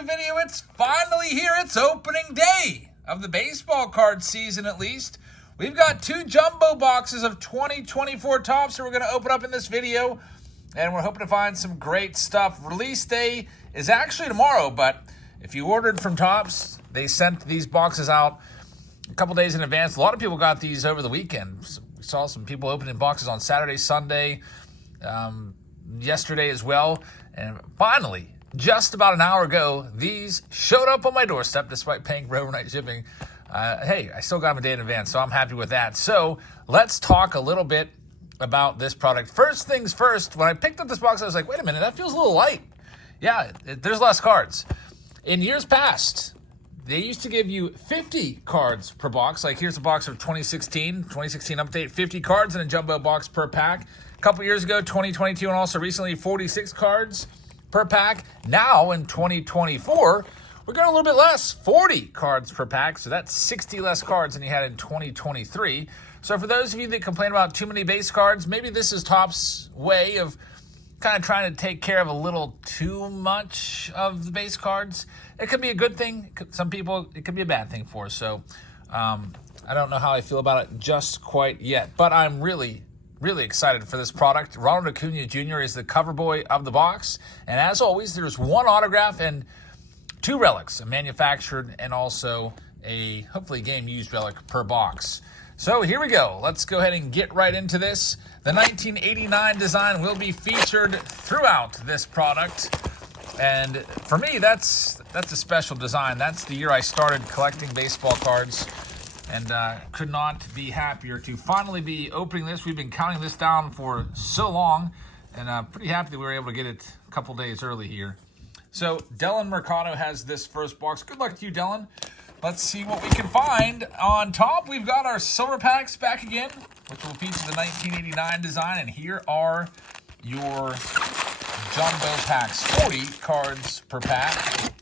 new video. It's finally here. It's opening day of the baseball card season, at least. We've got 2 jumbo boxes of 2024 Topps that we're going to open up in this video, and we're hoping to find some great stuff. Release day is actually tomorrow, but if you ordered from Topps, they sent these boxes out a couple days in advance. A lot of people got these over the weekend. We saw some people opening boxes on Saturday, Sunday, yesterday as well. And finally, just about an hour ago, these showed up on my doorstep despite paying for overnight shipping. Hey, I still got them a day in advance, so I'm happy with that. So let's talk a little bit about this product. First things first, when I picked up this box, I was like, wait a minute, that feels a little light. Yeah, there's less cards. In years past, they used to give you 50 cards per box. Like here's a box of 2016 update, 50 cards in a jumbo box per pack. A couple years ago, 2022, and also recently 46 cards per pack. Now in 2024, we're going a little bit less, 40 cards per pack. So that's 60 less cards than you had in 2023. So for those of you that complain about too many base cards, maybe this is Topps' way of kind of trying to take care of a little too much of the base cards. It could be a good thing. Some people, it could be a bad thing for. So I don't know how I feel about it just quite yet. But I'm really excited for this product. Ronald Acuna Jr. is the cover boy of the box. And as always, there's 1 autograph and 2 relics, a manufactured and also a hopefully game-used relic per box. So here we go. Let's go ahead and get right into this. The 1989 design will be featured throughout this product. And for me, that's a special design. That's the year I started collecting baseball cards. And could not be happier to finally be opening this. We've been counting this down for so long. And pretty happy that we were able to get it a couple days early here. So Dylan Mercado has this first box. Good luck to you, Dylan. Let's see what we can find. On top, we've got our silver packs back again, which will feature the 1989 design. And here are your jumbo packs, 40 cards per pack.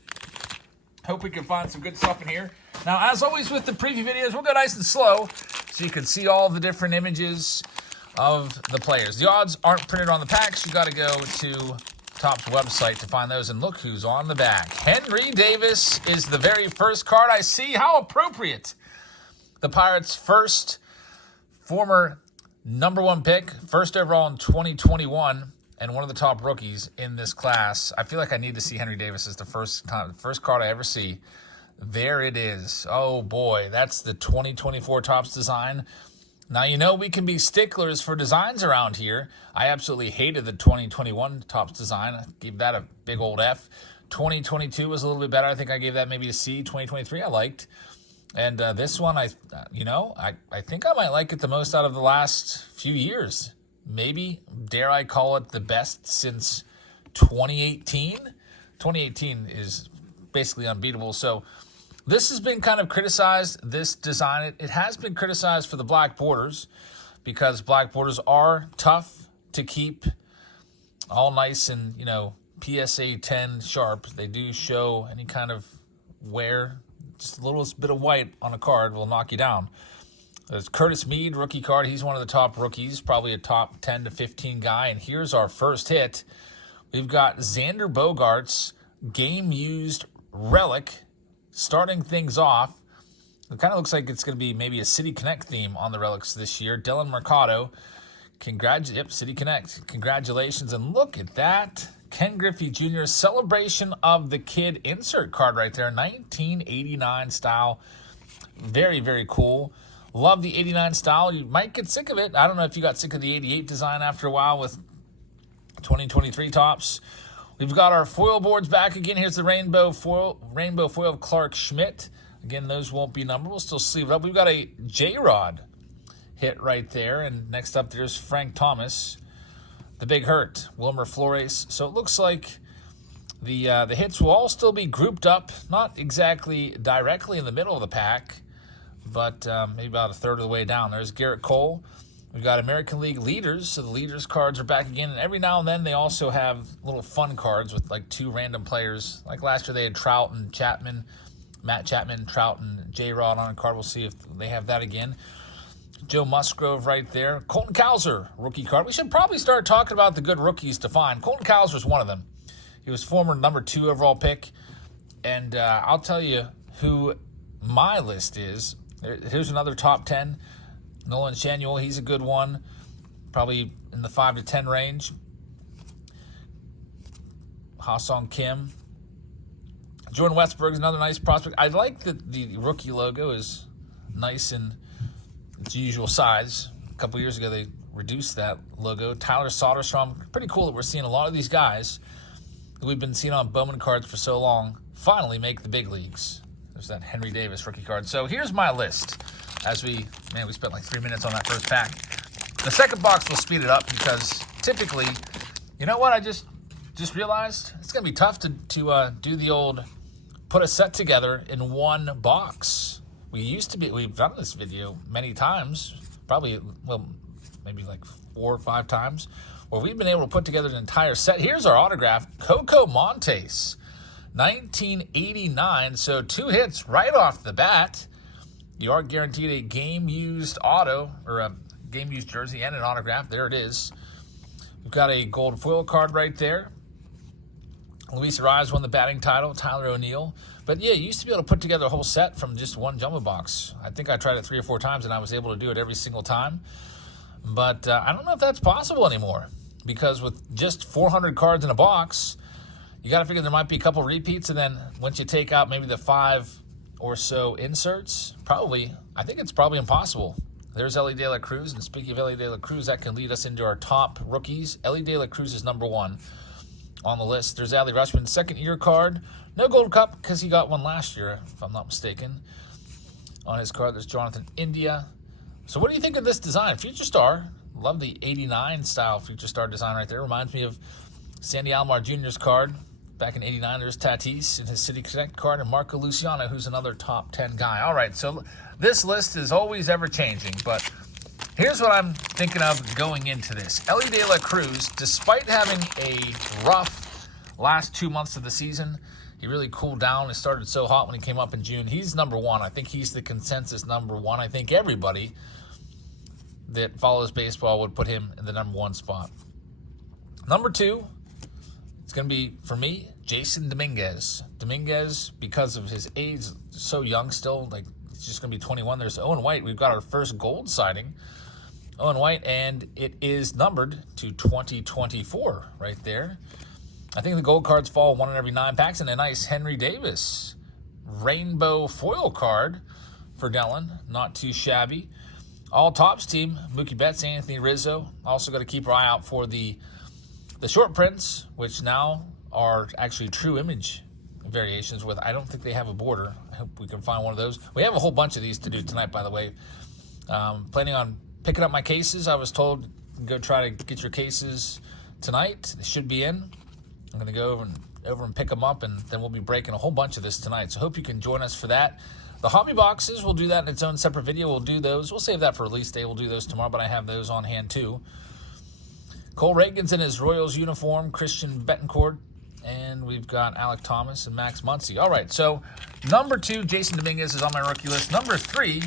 Hope we can find some good stuff in here. Now, as always with the preview videos, we'll go nice and slow so you can see all the different images of the players. The odds aren't printed on the packs. You got to go to Topps website to find those, and look who's on the back. Henry Davis is the very first card I see. How appropriate. The Pirates' first former #1 pick, first overall in 2021, and one of the top rookies in this class. I feel like I need to see Henry Davis as the first card I ever see. There it is. Oh boy, that's the 2024 Topps design. Now, you know we can be sticklers for designs around here. I absolutely hated the 2021 Topps design. I gave that a big old F. 2022 was a little bit better. I think I gave that maybe a C. 2023 I liked. And this one, I think I might like it the most out of the last few years. Maybe, dare I call it, the best since 2018. 2018 is basically unbeatable. So this has been kind of criticized, this design. It has been criticized for the black borders because black borders are tough to keep all nice and, PSA 10 sharp. They do show any kind of wear. Just a little bit of white on a card will knock you down. There's Curtis Mead, rookie card. He's one of the top rookies, probably a top 10 to 15 guy. And here's our first hit. We've got Xander Bogaerts, game-used relic, starting things off. It kind of looks like it's going to be maybe a City Connect theme on the relics this year. Dylan Mercado, City Connect. Congratulations, and look at that. Ken Griffey Jr., celebration of the kid insert card right there, 1989 style. Very, very cool. Love the 89 style. You might get sick of it. I don't know if you got sick of the 88 design after a while with 2023 Topps. We've got our foil boards back again. Here's the rainbow foil of Clark Schmidt. Again, those won't be numbered. We'll still sleeve it up. We've got a J-Rod hit right there. And next up, there's Frank Thomas. The Big Hurt, Wilmer Flores. So it looks like the hits will all still be grouped up, not exactly directly in the middle of the pack, but maybe about a third of the way down. There's Garrett Cole. We've got American League leaders, so the leaders cards are back again. And every now and then they also have little fun cards with like 2 random players. Like last year they had Trout and Chapman, Matt Chapman, Trout, and J-Rod on a card. We'll see if they have that again. Joe Musgrove right there. Colton Cowser, rookie card. We should probably start talking about the good rookies to find. Colton Cowser is one of them. He was former #2 overall pick And I'll tell you who my list is. Here's another top 10. Nolan Shanuel, he's a good one. Probably in the 5 to 10 range. Ha-Sung Kim. Jordan Westberg's another nice prospect. I like that the rookie logo is nice in its usual size. A couple years ago, they reduced that logo. Tyler Soderstrom. Pretty cool that we're seeing a lot of these guys that we've been seeing on Bowman cards for so long finally make the big leagues. There's that Henry Davis rookie card. So here's my list. We spent like 3 minutes on that first pack. The second box will speed it up because typically, you know what I just realized? It's going to be tough to do the old put a set together in one box. We've done this video many times, probably, maybe like 4 or 5 times, where we've been able to put together an entire set. Here's our autograph, Coco Montes, 1989. So 2 hits right off the bat. You are guaranteed a game-used auto, or a game-used jersey and an autograph. There it is. We've got a gold foil card right there. Luis Ariz won the batting title, Tyler O'Neill. But yeah, you used to be able to put together a whole set from just one jumbo box. I think I tried it 3 or 4 times and I was able to do it every single time. But I don't know if that's possible anymore, because with just 400 cards in a box, you got to figure there might be a couple repeats, and then once you take out maybe the 5 or so inserts, I think it's probably impossible. There's Ellie De La Cruz, and speaking of Ellie De La Cruz, that can lead us into our top rookies. Ellie De La Cruz is number 1 on the list. There's Adley Rutschman, second-year card. No Gold Cup because he got one last year, if I'm not mistaken. On his card, there's Jonathan India. So what do you think of this design? Future Star. Love the 89 style Future Star design right there. Reminds me of Sandy Alomar Jr.'s card. Back in 89, there's Tatis in his City Connect card, and Marco Luciano, who's another top 10 guy. All right, so this list is always ever-changing, but here's what I'm thinking of going into this. Ellie De La Cruz, despite having a rough last 2 months of the season, he really cooled down. It started so hot when he came up in June. He's number 1. I think he's the consensus number 1. I think everybody that follows baseball would put him in the number 1 spot. Number 2, it's going to be, for me, Jason Dominguez. Dominguez, because of his age, so young still, like he's just going to be 21. There's Owen White. We've got our first gold sighting. Owen White, and it is numbered to 2024 right there. I think the gold cards fall 1 in every 9 packs, and a nice Henry Davis rainbow foil card for Dellin. Not too shabby. All Tops team, Mookie Betts, Anthony Rizzo. Also got to keep our eye out for the short prints, which now are actually true image variations with, I don't think they have a border. I hope we can find one of those. We have a whole bunch of these to do tonight, by the way. Planning on picking up my cases. I was told go try to get your cases tonight. They should be in. I'm going to go over and pick them up, and then we'll be breaking a whole bunch of this tonight. So hope you can join us for that. The hobby boxes, we'll do that in its own separate video. We'll do those. We'll save that for release day. We'll do those tomorrow, but I have those on hand too. Cole Reagan's in his Royals uniform, Christian Betancourt, and we've got Alec Thomas and Max Muncy. All right, so number 2, Jason Dominguez is on my rookie list. Number 3,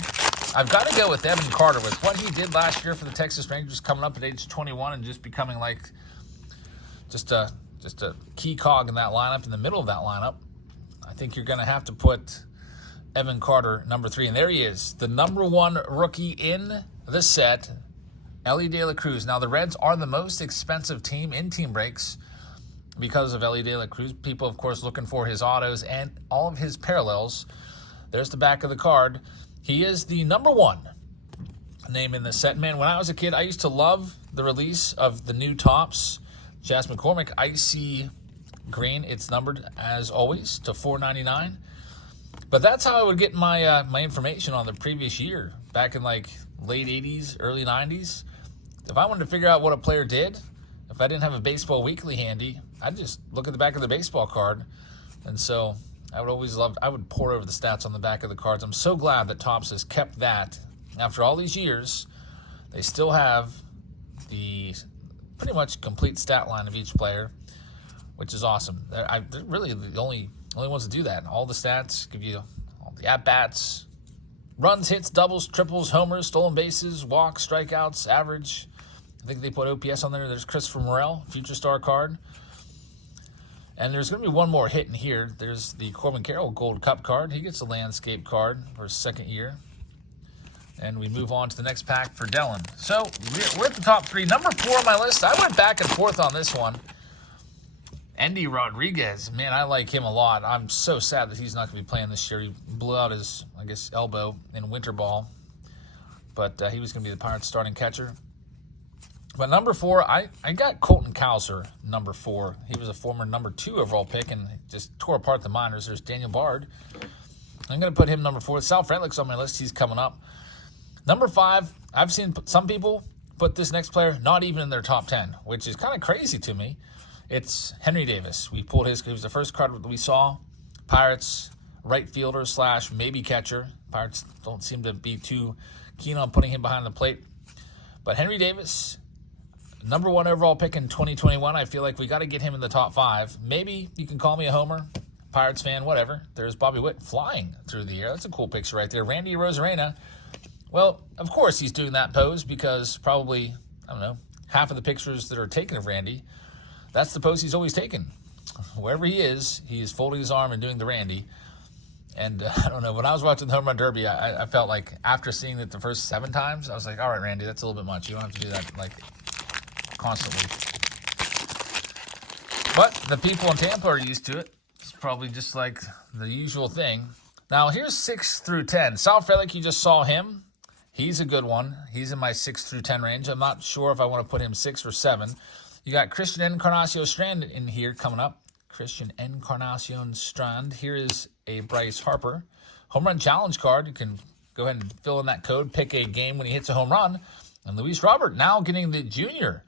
I've got to go with Evan Carter. With what he did last year for the Texas Rangers, coming up at age 21 and just becoming like just a key cog in that lineup, in the middle of that lineup. I think you're going to have to put Evan Carter number 3, and there he is, the number 1 rookie in the set, Ellie De La Cruz. Now, the Reds are the most expensive team in team breaks because of Ellie De La Cruz. People, of course, looking for his autos and all of his parallels. There's the back of the card. He is the number 1 name in the set. Man, when I was a kid, I used to love the release of the new Tops. Jas McCormick, Icy Green. It's numbered, as always, to $4.99. But that's how I would get my my information on the previous year, back in like late 80s, early 90s. If I wanted to figure out what a player did, if I didn't have a Baseball Weekly handy, I'd just look at the back of the baseball card. And so I would pore over the stats on the back of the cards. I'm so glad that Topps has kept that. After all these years, they still have the pretty much complete stat line of each player, which is awesome. They're really the only ones to do that. All the stats give you all the at-bats, runs, hits, doubles, triples, homers, stolen bases, walks, strikeouts, average. I think they put OPS on there. There's Christopher Morel, Future Star card. And there's going to be one more hit in here. There's the Corbin Carroll Gold Cup card. He gets a landscape card for his second year. And we move on to the next pack for Dylan. So we're at the top 3. Number 4 on my list. I went back and forth on this one. Andy Rodriguez. Man, I like him a lot. I'm so sad that he's not going to be playing this year. He blew out his, I guess, elbow in winter ball. But he was going to be the Pirates' starting catcher. But number 4, I got Colton Cowser, number 4. He was a former number 2 overall pick and just tore apart the minors. There's Daniel Bard. I'm going to put him number 4. Sal Frelick's on my list. He's coming up. Number 5, I've seen some people put this next player not even in their top 10, which is kind of crazy to me. It's Henry Davis. We pulled his. He was the first card that we saw. Pirates right fielder / maybe catcher. Pirates don't seem to be too keen on putting him behind the plate. But Henry Davis, number 1 overall pick in 2021. I feel like we got to get him in the top 5. Maybe you can call me a homer, Pirates fan, whatever. There's Bobby Witt flying through the air. That's a cool picture right there. Randy Arozarena. Well, of course he's doing that pose because probably, I don't know, half of the pictures that are taken of Randy, that's the pose he's always taken. Wherever he is folding his arm and doing the Randy. And I don't know, when I was watching the Home Run Derby, I felt like after seeing it the first 7 times, I was like, all right, Randy, that's a little bit much. You don't have to do that like constantly. But the people in Tampa are used to it. It's probably just like the usual thing. Now, here's 6 through 10. Sal Frelick, you just saw him. He's a good one. He's in my 6 through 10 range. I'm not sure if I want to put him 6 or 7. You got Christian Encarnacion Strand in here coming up. Christian Encarnacion Strand. Here is a Bryce Harper home run challenge card. You can go ahead and fill in that code, pick a game when he hits a home run. And Luis Robert now getting the junior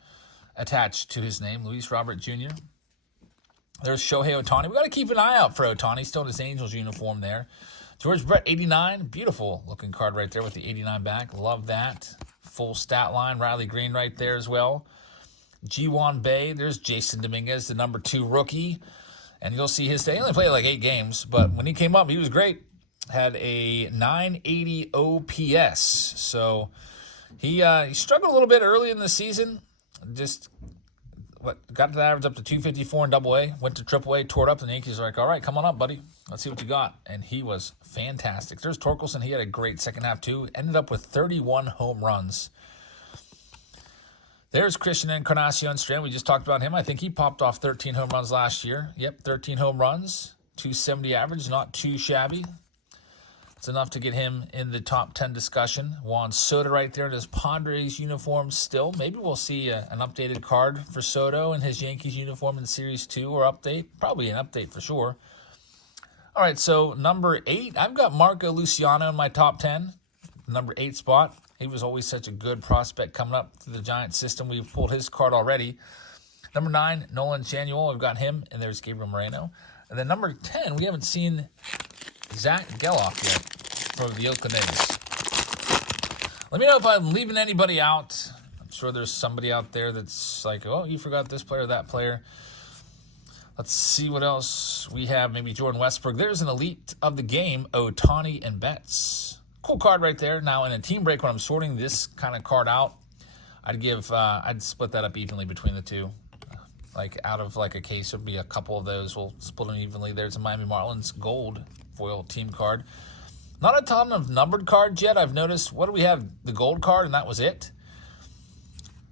attached to his name, Luis Robert Jr. There's Shohei Ohtani. We got to keep an eye out for Ohtani. Still in his Angels uniform there. George Brett, 89. Beautiful looking card right there with the 89 back. Love that. Full stat line. Riley Green right there as well. G1 Bay. There's Jason Dominguez, the number 2 rookie. And you'll see his, he only played like 8 games, but when he came up, he was great. Had a 980 OPS. So he struggled a little bit early in the season. Just got the average up to 254 in Double-A, went to Triple-A, tore it up, and the Yankees were like, all right, come on up, buddy. Let's see what you got. And he was fantastic. There's Torkelson. He had a great second half, too. Ended up with 31 home runs. There's Christian Encarnacion Strand. We just talked about him. I think he popped off 13 home runs last year. Yep, 13 home runs, 270 average, not too shabby. It's enough to get him in the top 10 discussion. Juan Soto right there in his Padres uniform still. Maybe we'll see an updated card for Soto in his Yankees uniform in Series 2 or update. Probably an update for sure. All right, so number 8, I've got Marco Luciano in my top 10. Number 8 spot. He was always such a good prospect coming up through the Giants system. We've pulled his card already. Number 9, Nolan Chanuel. We've got him, and there's Gabriel Moreno. And then number 10, we haven't seen Zach Geloff yet for the Oakland A's. Let me know if I'm leaving anybody out. I'm sure there's somebody out there that's like, oh, you forgot this player, that player. Let's see what else we have. Maybe Jordan Westbrook. There's an elite of the game, Ohtani and Betts. Cool card right there. Now, in a team break, when I'm sorting this kind of card out, I'd split that up evenly between the two. Like, out of like a case, there'd be a couple of those. We'll split them evenly. There's a Miami Marlins gold foil team card. Not a ton of numbered cards yet. I've noticed, what do we have? The gold card, and that was it.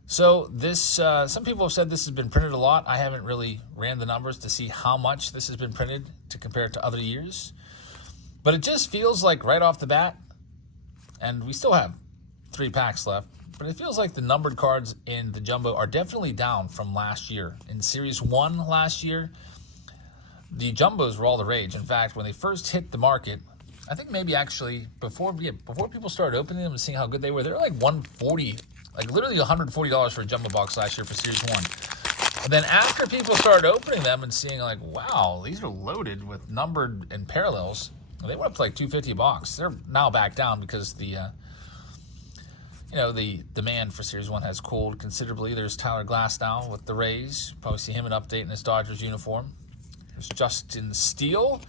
So this, some people have said this has been printed a lot. I haven't really ran the numbers to see how much this has been printed to compare it to other years. But it just feels like right off the bat, and we still have 3 packs left, but it feels like the numbered cards in the jumbo are definitely down from last year. In Series 1 last year, the jumbos were all the rage. In fact, when they first hit the market, I think maybe actually before people started opening them and seeing how good they were like $140, like literally $140 for a jumbo box last year for Series 1. And then after people started opening them and seeing like, wow, these are loaded with numbered and parallels, they went up to like $250 a box. They're now back down because the the demand for Series 1 has cooled considerably. There's Tyler Glasnow with the Rays. Probably see him an update in his Dodgers uniform. There's Justin Steele.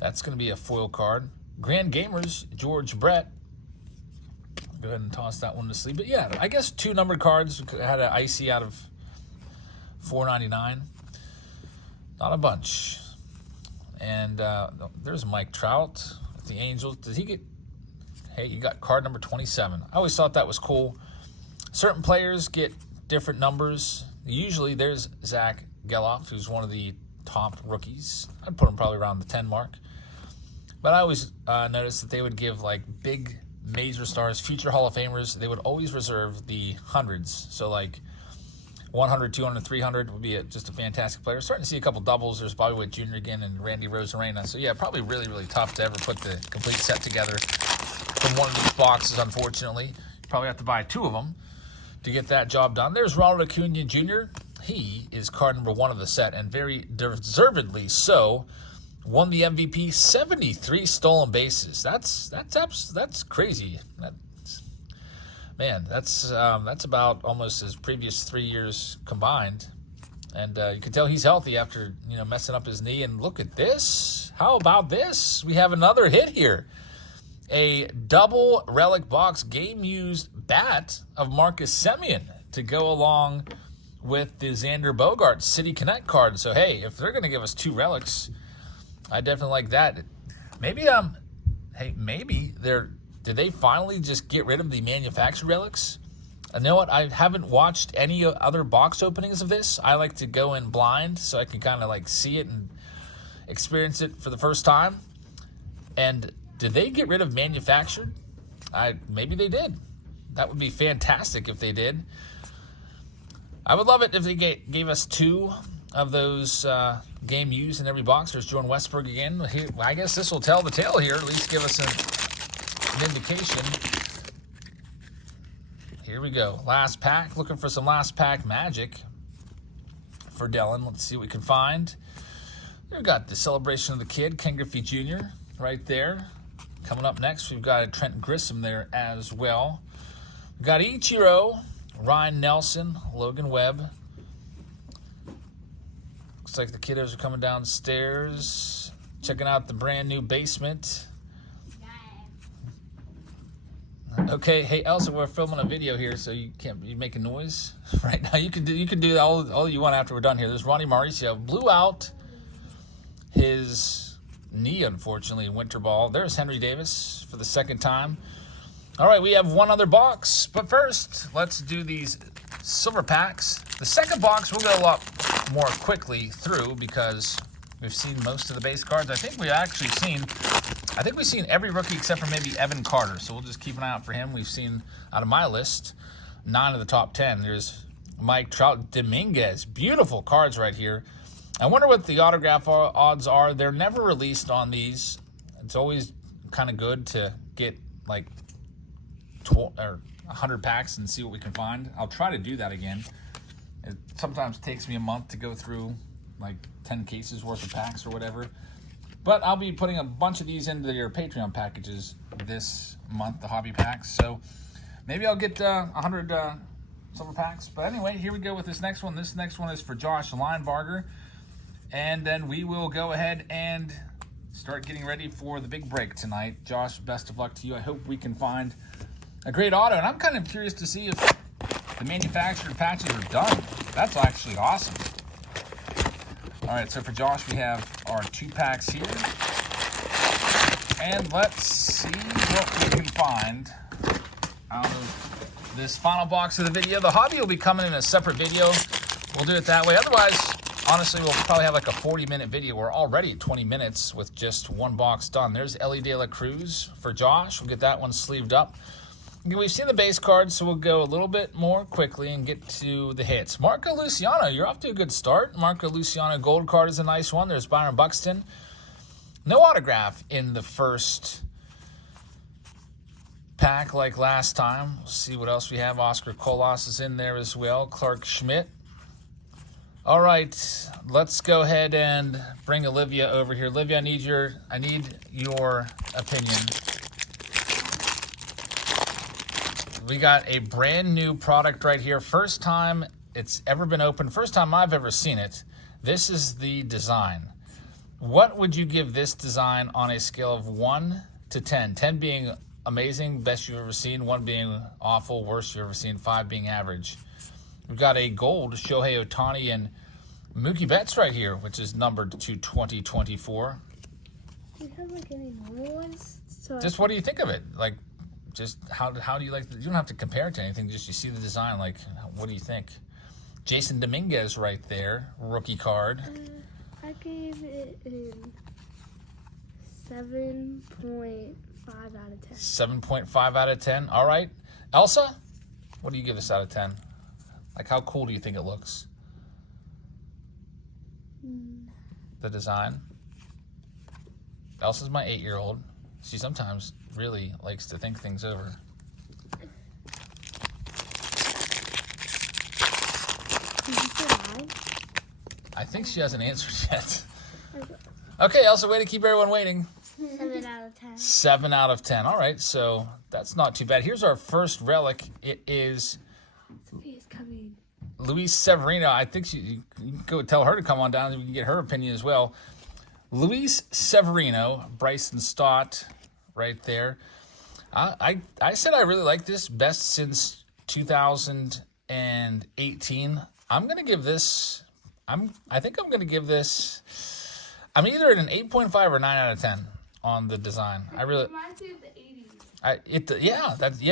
That's going to be a foil card. Grand Gamers, George Brett. Go ahead and toss that one to sleep. But yeah, I guess 2 numbered cards. Had an icy out of $4.99. Not a bunch. And there's Mike Trout with the Angels. Did he get... Hey, you got card number 27. I always thought that was cool. Certain players get different numbers. Usually there's Zach Geloff, who's one of the top rookies. I'd put him probably around the 10 mark. But I always noticed that they would give like big major stars, future Hall of Famers, they would always reserve the hundreds. So like 100, 200, 300 would be just a fantastic player. Starting to see a couple doubles. There's Bobby Witt Jr. again and Randy Rosarena. So yeah, probably really, really tough to ever put the complete set together from one of these boxes, unfortunately. You probably have to buy 2 of them to get that job done. There's Ronald Acuna Jr. He is card number 1 of the set, and very deservedly so. Won the MVP, 73 stolen bases. That's crazy. That's about almost his previous 3 years combined. And you can tell he's healthy after messing up his knee. And look at this. How about this? We have another hit here. A double relic box game-used bat of Marcus Semien to go along with the Xander Bogaerts City Connect card. So, hey, if they're going to give us 2 relics, I definitely like that. Maybe, did they finally just get rid of the manufactured relics? You know what? I haven't watched any other box openings of this. I like to go in blind so I can kind of like see it and experience it for the first time. And did they get rid of manufactured? Maybe they did. That would be fantastic if they did. I would love it if they gave us 2 of those game used in every box. There's Jordan Westburg again. I guess this will tell the tale here, at least give us an indication. Here we go. Last pack. Looking for some last pack magic for Dylan. Let's see what we can find. We've got the celebration of the kid, Ken Griffey Jr. right there. Coming up next, we've got a Trent Grissom there as well. We've got Ichiro, Ryan Nelson, Logan Webb. Looks like the kiddos are coming downstairs, checking out the brand new basement. Okay, hey Elsa, we're filming a video here, so you can't be making noise right now. You can do all you want after we're done here. There's Ronnie Mauricio, blew out his knee, unfortunately, in winter ball. There's Henry Davis for the 2nd time. All right, we have 1 other box, but first, let's do these silver packs. The second box we'll go a lot more quickly through because we've seen most of the base cards. I think we've seen every rookie except for maybe Evan Carter, so we'll just keep an eye out for him. We've seen, out of my list, 9 of the top 10. There's Mike Trout, Dominguez. Beautiful cards right here. I wonder what the autograph odds are. They're never released on these. It's always kind of good to get like 100 packs and see what we can find. I'll try to do that again. It sometimes takes me a month to go through like 10 cases worth of packs or whatever. But I'll be putting a bunch of these into your Patreon packages this month, the hobby packs. So maybe I'll get 100 silver packs. But anyway, here we go with this next one. This next one is for Josh Linebarger. And then we will go ahead and start getting ready for the big break tonight. Josh, best of luck to you. I hope we can find a great auto. And I'm kind of curious to see if the manufactured patches are done. That's actually awesome. All right, so for Josh, we have our 2 packs here. And let's see what we can find out of this final box of the video. The hobby will be coming in a separate video. We'll do it that way. Otherwise, honestly, we'll probably have like a 40-minute video. We're already at 20 minutes with just 1 box done. There's Ellie De La Cruz for Josh. We'll get that one sleeved up. We've seen the base cards, so we'll go a little bit more quickly and get to the hits. Marco Luciano, you're off to a good start. Marco Luciano gold card is a nice one. There's Byron Buxton. No autograph in the first pack like last time. We'll see what else we have. Oscar Colas is in there as well. Clark Schmidt. All right, let's go ahead and bring Olivia over here. Olivia, I need your opinion. We got a brand new product right here. First time it's ever been opened. First time I've ever seen it. This is the design. What would you give this design on a scale of 1 to 10? 10 being amazing, best you've ever seen. 1 being awful, worst you've ever seen. 5 being average. We've got a gold Shohei Ohtani and Mookie Betts right here, which is numbered to 2024. Do you have like any normal ones? Just what do you think of it? Like, just how do you like? You don't have to compare it to anything. Just you see the design. Like, what do you think? Jason Dominguez right there, rookie card. I gave it 7.5 out of 10. 7.5 out of 10. All right, Elsa, what do you give this out of 10? Like, how cool do you think it looks? The design. Elsa's my 8-year-old. She sometimes really likes to think things over. Did you say mine? I think she hasn't answered yet. Okay, Elsa, way to keep everyone waiting. 7 out of 10. 7 out of 10. All right, so that's not too bad. Here's our first relic. It is Sophia's coming. Luis Severino. I think you can go tell her to come on down and we can get her opinion as well. Luis Severino, Bryson Stott right there. I said I really like this, best since 2018. I'm going to give this, I think I'm going to give this, I'm either at an 8.5 or 9 out of 10 on the design. I really, It reminds me of the 80s.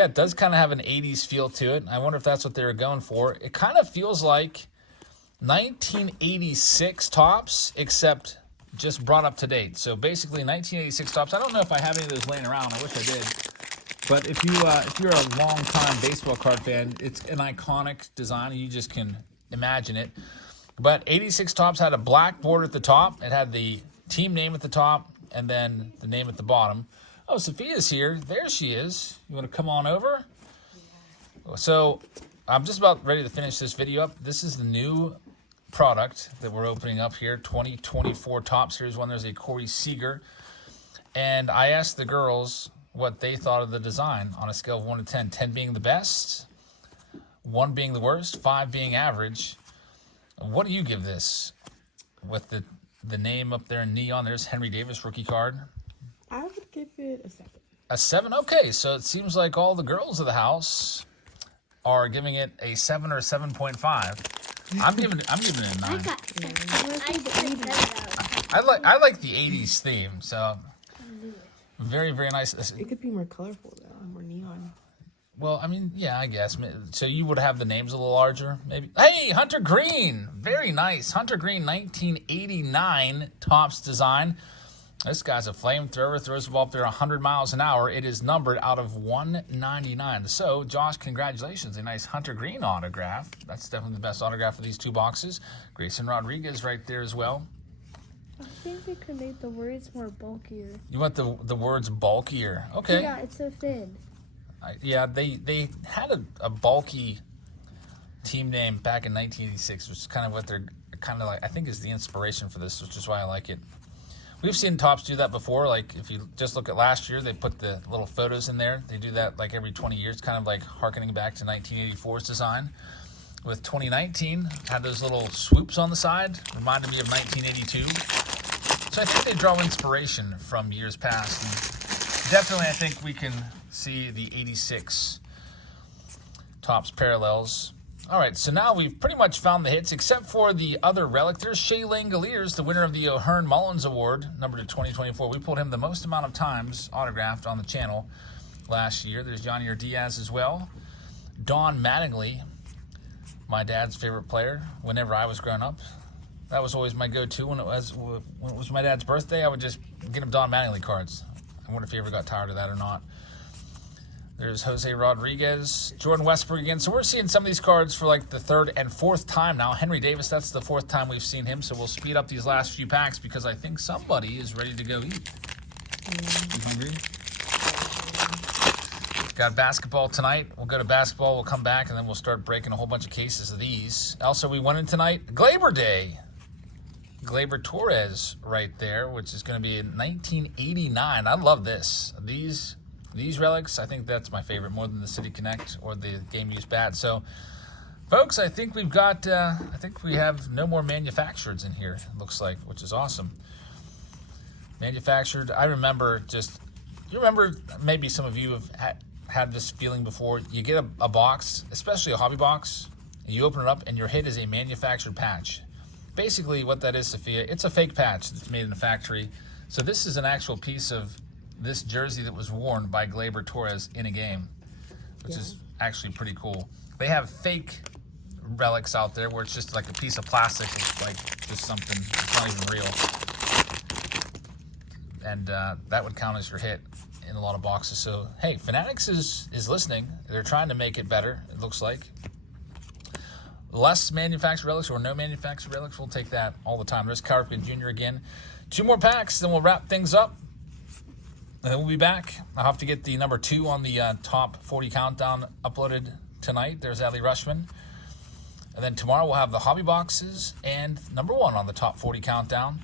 it does kind of have an 80s feel to it. I wonder if that's what they were going for. It kind of feels like 1986 Topps, except just brought up to date. So basically 1986 Topps. I don't know if I have any of those laying around. I wish I did. But if you're a long-time baseball card fan, it's an iconic design, and you just can imagine it. But 86 Topps had a black border at the top. It had the team name at the top, and then the name at the bottom. Oh, Sophia's here. There she is. You want to come on over? So I'm just about ready to finish this video up. This is the new product that we're opening up here, 2024 Topps Series 1. There's a Corey Seager. And I asked the girls what they thought of the design on a scale of 1 to 10. 10 being the best, 1 being the worst, 5 being average. What do you give this with the name up there in neon? There's Henry Davis, rookie card. I would give it a 7. A 7? Okay, so it seems like all the girls of the house are giving it a 7 or 7.5. I'm giving it a 9. I like the 80s theme, so very, very nice. It could be more colorful, though, more neon. Well, I mean, yeah, I guess. So you would have the names a little larger, maybe. Hey, Hunter Green. Very nice. Hunter Green, 1989 Topps design. This guy's a flamethrower, throws the ball up there 100 miles an hour. It is numbered out of 199. So, Josh, congratulations. A nice Hunter Green autograph. That's definitely the best autograph of these two boxes. Grayson Rodriguez right there as well. I think they could make the words more bulkier. You want the words bulkier. Okay. Yeah, it's so thin. They had a bulky team name back in 1986, which is kind of what they're kind of like, I think is the inspiration for this, which is why I like it. We've seen Topps do that before. Like, if you just look at last year, they put the little photos in there. They do that like every 20 years, kind of like harkening back to 1984's design. With 2019, had those little swoops on the side, reminded me of 1982. So I think they draw inspiration from years past. And definitely, I think we can see the 86 Topps parallels. All right, so now we've pretty much found the hits, except for the other relic. There's Shea Langoliers, the winner of the O'Hearn Mullins Award, number to 2024. We pulled him the most amount of times autographed on the channel last year. There's Yadier Diaz as well. Don Mattingly, my dad's favorite player whenever I was growing up. That was always my go-to when it was my dad's birthday. I would just get him Don Mattingly cards. I wonder if he ever got tired of that or not. There's Jose Rodriguez, Jordan Westbrook again. So we're seeing some of these cards for like the third and fourth time now. Henry Davis, that's the fourth time we've seen him. So we'll speed up these last few packs because I think somebody is ready to go eat. You hungry? Got basketball tonight. We'll go to basketball. We'll come back, and then we'll start breaking a whole bunch of cases of these. Also, we went in tonight. Glaber Day. Glaber Torres right there, which is going to be in 1989. I love this. These relics, I think that's my favorite more than the City Connect or the Game Use Bat. So, folks, I think we've got, I think we have no more manufactureds in here, it looks like, which is awesome. Manufactured, I remember you remember, maybe some of you have had this feeling before. You get a box, especially a hobby box, and you open it up, and your hit is a manufactured patch. basically what that is, Sophia, it's a fake patch that's made in a factory. So this is an actual piece of this jersey that was worn by Gleyber Torres in a game, which is actually pretty cool. They have fake relics out there where it's just like a piece of plastic. It's like just something, it's not even real. And that would count as your hit in a lot of boxes. So, hey, Fanatics is listening. They're trying to make it better, it looks like. Less manufactured relics or no manufactured relics, we'll take that all the time. There's Cal Ripken Jr. again. 2 more packs, then we'll wrap things up. And then we'll be back. I'll have to get the number 2 on the top 40 countdown uploaded tonight. There's Adley Rushman. And then tomorrow we'll have the hobby boxes and number 1 on the top 40 countdown.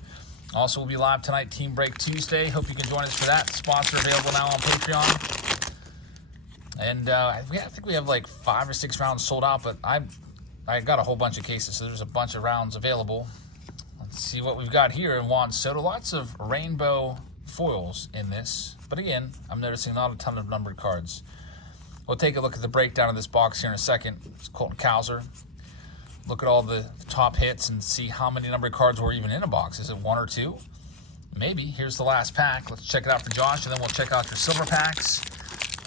Also, we'll be live tonight, Team Break Tuesday. Hope you can join us for that. Sponsor available now on Patreon. And I think we have like 5 or 6 rounds sold out, but I got a whole bunch of cases, so there's a bunch of rounds available. Let's see what we've got here in Juan Soto. Lots of rainbow foils in this. But again, I'm noticing not a ton of numbered cards. We'll take a look at the breakdown of this box here in a second. It's Colton Cowser. Look at all the top hits and see how many numbered cards were even in a box. Is it 1 or 2? Maybe. Here's the last pack. Let's check it out for Josh, and then we'll check out your silver packs.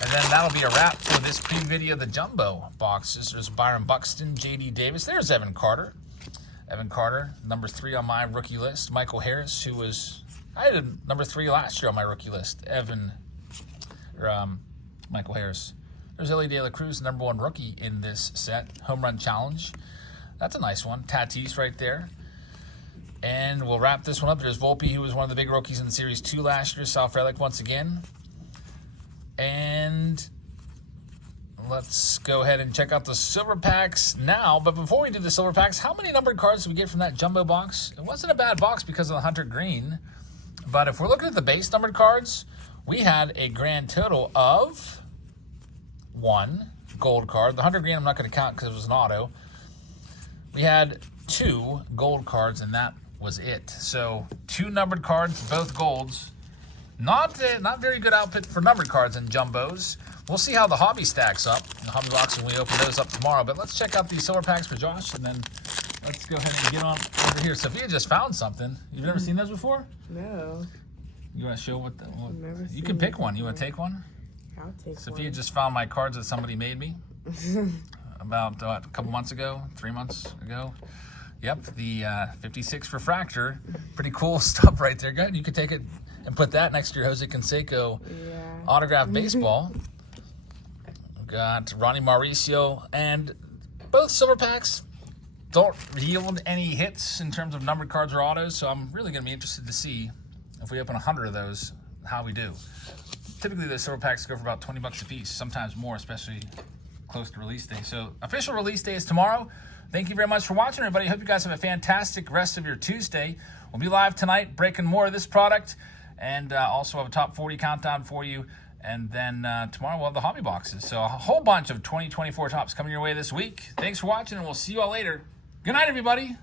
And then that'll be a wrap for this pre-video, the jumbo boxes. There's Byron Buxton, J.D. Davis. There's Evan Carter. Evan Carter, number 3 on my rookie list. Michael Harris, who was, I had a number 3 last year on my rookie list. Michael Harris. There's Ellie De La Cruz, number 1 rookie in this set. Home run challenge. That's a nice one. Tatis right there. And we'll wrap this one up. There's Volpe, who was one of the big rookies in Series 2 last year. Sal Frelick once again. And let's go ahead and check out the silver packs now. But before we do the silver packs, how many numbered cards did we get from that jumbo box? It wasn't a bad box because of the Hunter Green. But if we're looking at the base numbered cards, we had a grand total of 1 gold card. The Hunter Green I'm not going to count because it was an auto. We had 2 gold cards, and that was it. So 2 numbered cards, both golds. Not very good outfit for numbered cards and jumbos. We'll see how the hobby stacks up. The hobby box when we open those up tomorrow. But let's check out these silver packs for Josh, and then let's go ahead and get on over here. Sophia just found something. You've never seen those before? No. You want to show what? Never You can pick one. You want to take one? I'll take Sophia one. just found my cards that somebody made me about a couple months ago, 3 months ago. Yep, the 56 refractor. Pretty cool stuff right there. Go ahead. You can take it and put that next to your Jose Canseco autographed baseball. We've got Ronnie Mauricio, and both silver packs don't yield any hits in terms of numbered cards or autos, so I'm really going to be interested to see if we open 100 of those, how we do. Typically, the silver packs go for about 20 bucks a piece, sometimes more, especially close to release day. So official release day is tomorrow. Thank you very much for watching, everybody. Hope you guys have a fantastic rest of your Tuesday. We'll be live tonight, breaking more of this product, and also have a top 40 countdown for you. And then tomorrow we'll have the hobby boxes. So a whole bunch of 2024 tops coming your way this week. Thanks for watching, and we'll see you all later. Good night, everybody.